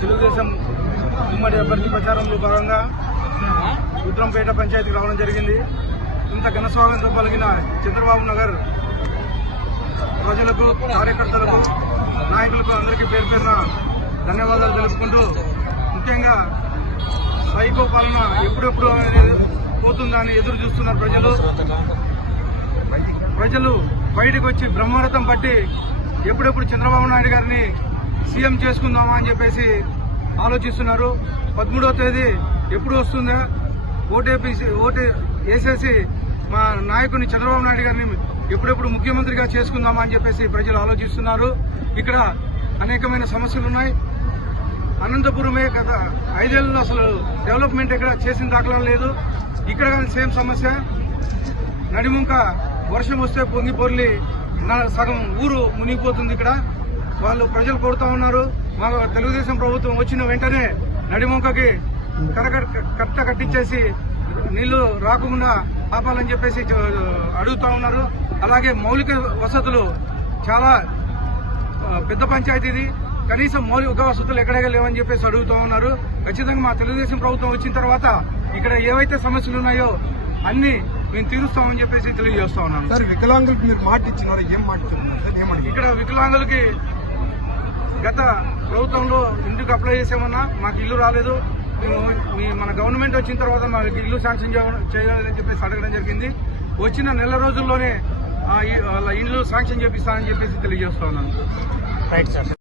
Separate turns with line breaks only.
తెలుగుదేశం ఉమ్మడి అభ్యర్థి ప్రచారంలో భాగంగా రుద్రంపేట పంచాయతీకి రావడం జరిగింది. ఇంత ఘనస్వాగతం పలిగిన చంద్రబాబు నగర్ ప్రజలకు కార్యకర్తలకు నాయకులకు అందరికీ పేరు పేరున ధన్యవాదాలు తెలుపుకుంటూ ముఖ్యంగా సైకో పాలన ఎప్పుడెప్పుడు అనేది పోతుందా అని ఎదురు చూస్తున్నారు ప్రజలు. ప్రజలు బయటకు వచ్చి బ్రహ్మరథం పట్టి ఎప్పుడెప్పుడు చంద్రబాబు నాయుడు గారిని సీఎం చేసుకుందామా అని చెప్పేసి ఆలోచిస్తున్నారు. పదమూడవ తేదీ ఎప్పుడు వస్తుందా? ఓటేపీసీ ఓటు వేసేసి మా నాయకుని చంద్రబాబు నాయుడు గారిని ఎప్పుడెప్పుడు ముఖ్యమంత్రిగా చేసుకుందామా అని చెప్పేసి ప్రజలు ఆలోచిస్తున్నారు. ఇక్కడ అనేకమైన సమస్యలు ఉన్నాయి అనంతపురమే గత ఐదేళ్ళలో అసలు డెవలప్మెంట్ ఇక్కడ చేసిన దాఖలా లేదు. ఇక్కడ కానీ సేమ్ సమస్య. నడిముంక వర్షం వస్తే పొంగి పొర్లి సగం ఊరు మునిగిపోతుంది ఇక్కడ. వాళ్ళు ప్రజలు కొడుతా ఉన్నారు. మా తెలుగుదేశం ప్రభుత్వం వచ్చిన వెంటనే నడిముంకకి కరకట్ట కట్ట కట్టించేసి నీళ్ళు రాకుండా ఆపాలని చెప్పేసి అడుగుతా ఉన్నారు. అలాగే మౌలిక వసతులు చాలా పెద్ద పంచాయతీ ఇది. కనీసం మౌలిక వసతులు ఎక్కడెక్కడ లేవని చెప్పేసి అడుగుతూ ఉన్నారు. ఖచ్చితంగా మా తెలుగుదేశం ప్రభుత్వం వచ్చిన తర్వాత ఇక్కడ ఏవైతే సమస్యలు ఉన్నాయో అన్ని మేము తీరుస్తామని చెప్పేసి తెలియజేస్తా ఉన్నాను.
సార్ వికలాంగులకు మీరు మాట ఇచ్చినారు ఏం మాట
ఇక్కడ వికలాంగులకి గత ప్రభుత్వంలో ఇంటికి అప్లై చేసామన్నా మాకు ఇల్లు రాలేదు. మేము మన గవర్నమెంట్ వచ్చిన తర్వాత మాకు ఇల్లు శాంక్షన్ చేయాలని చెప్పేసి అడగడం జరిగింది. వచ్చిన నెల రోజుల్లోనే వాళ్ళ ఇల్లు శాంక్షన్ చేపిస్తానని చెప్పేసి తెలియజేస్తా ఉన్నాను.
Right sir